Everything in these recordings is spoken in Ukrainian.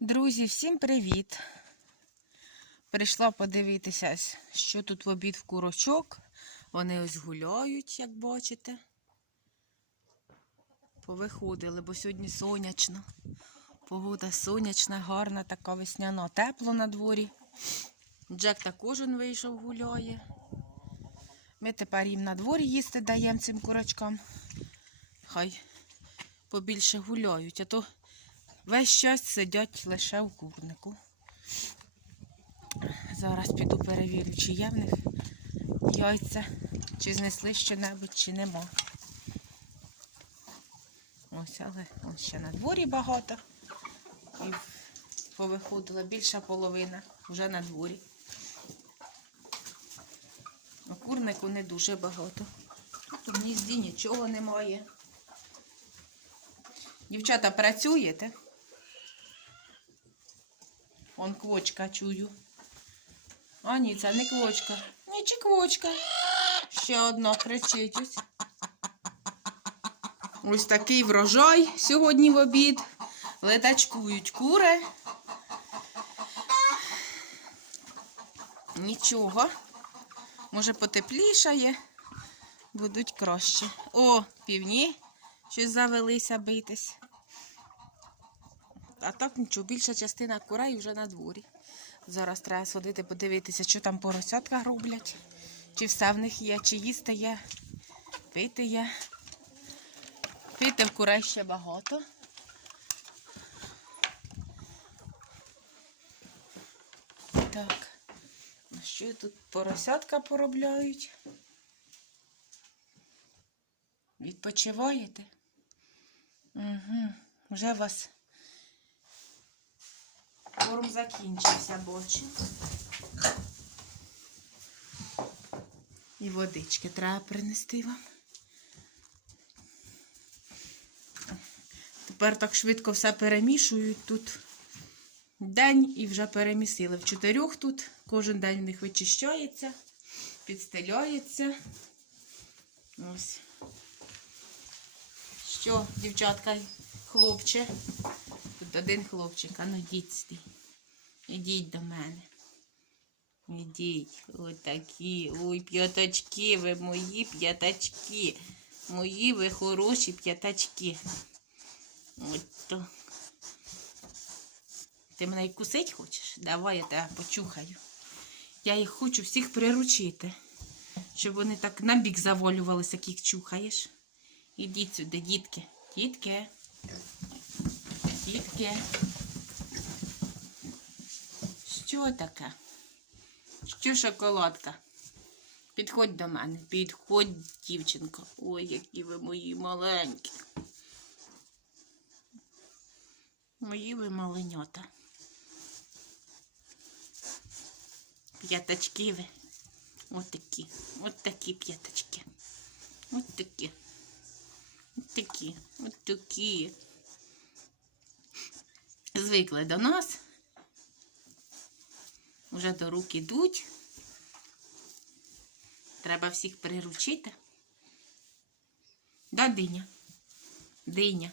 Друзі, всім привіт! Прийшла подивитися, що тут в обід в курочок. Вони ось гуляють, як бачите. Повиходили, бо сьогодні сонячно. Погода сонячна, гарна, така весняна, тепло на дворі. Джек також он вийшов, гуляє. Ми тепер їм на дворі їсти даємо цим курочкам. Хай побільше гуляють, а то Весь час сидять лише в курнику. Зараз піду перевірю, чи є в них яйця, чи знесли що-небудь, чи нема. Ось, але ось ще на дворі багато. І повиходила більша половина вже на дворі. У курнику не дуже багато. Тут в гнізді нічого немає. Дівчата, працюєте? Он квочка чую. А ні, це не квочка. Ні, чи квочка. Ще одна кричить ось. Ось такий врожай сьогодні в обід. Летачкують кури. Нічого. Може потеплішає. Будуть краще. О, півні. Щось завелися битись. А так нічого, більша частина курей вже на дворі. Зараз треба сходити, подивитися, що там поросятка роблять. Чи все в них є, чи їсти є, пити є. Пити в курей ще багато. Так, а що тут поросятка поробляють? Відпочиваєте? Угу. Вже вас корм закінчився, бочі. І водички треба принести вам. Тепер так швидко все перемішують тут. День і вже перемісили. В чотирьох тут. Кожен день в них вичищається, підстеляється. Ось. Що, дівчатка, хлопче? Тут один хлопчик, а ну сюди. Ідіть до мене. Ідіть. Ось такі. Ой, п'ятачки, ви мої п'ятачки. Мої ви хороші п'ятачки. От то. Ти мене й кусить хочеш? Давай я тебе почухаю. Я їх хочу всіх приручити, щоб вони так на бік заволювалися, як їх чухаєш. Ідіть сюди, дітки. Дітки. Дітки. Що таке? Що шоколадка? Підходь до мене. Підходь, дівчинка. Ой, які ви мої маленькі. Мої ви маленьота. П'ятачки ви. От такі. От такі п'ятачки. От такі. От такі. От такі. Звикли до нас. Уже до рук ідуть. Треба всіх приручити. Да, диня? Диня.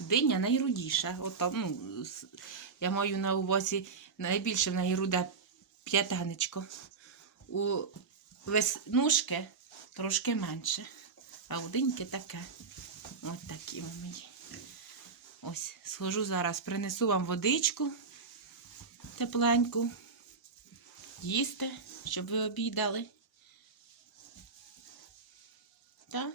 Диня найрудіша. От ну, я маю на увазі найбільше в неї руде п'ятанечко. У веснушки трошки менше. А у диньки таке. Ось такі ви мої. Ось, схожу зараз, принесу вам водичку тепленьку. Їсти, щоб ви обідали. Так?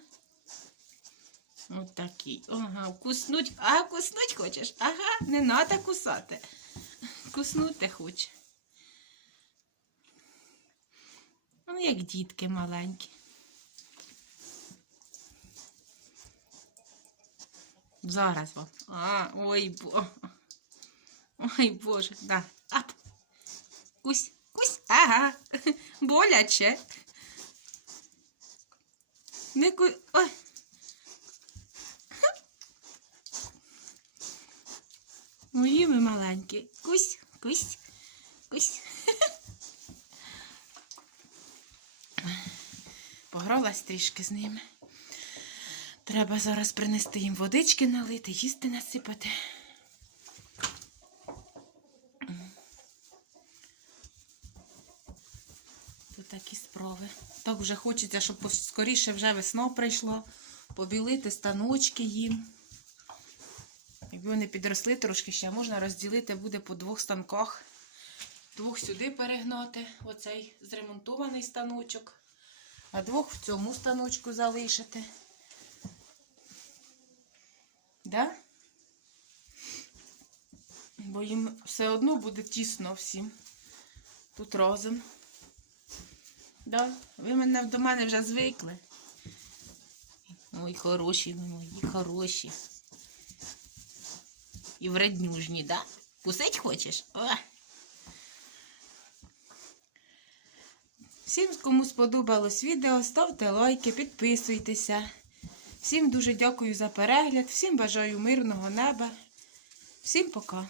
Ось такий. Ага, куснуть. А, куснуть хочеш? Ага, не треба кусати. Куснути хоче. Ну, як дітки маленькі. Зараз вам. А, ой, бо. Ой, Боже, да. Ап. Кусь, кусь. Ага. Боляче. Не ку... Ой. Мої ми маленькі. Кусь, кусь, кусь. Погралась трішки з ними. Треба зараз принести їм водички налити, їсти насипати. Тут такі справи. Так вже хочеться, щоб скоріше вже весна прийшла, побілити станочки їм. Якби вони підросли трошки, ще можна розділити буде по двох станках. Двох сюди перегнати, оцей зремонтований станочок, а двох в цьому станочку залишити. Да? Бо їм все одно буде тісно всім. Тут разом. Да? Ви мене до мене вже звикли. Ой, хороші ви мої, хороші. І вреднюжні, да? Кусить хочеш? О! Всім, кому сподобалось відео, ставте лайки, підписуйтеся. Всім дуже дякую за перегляд, всім бажаю мирного неба. Всім пока.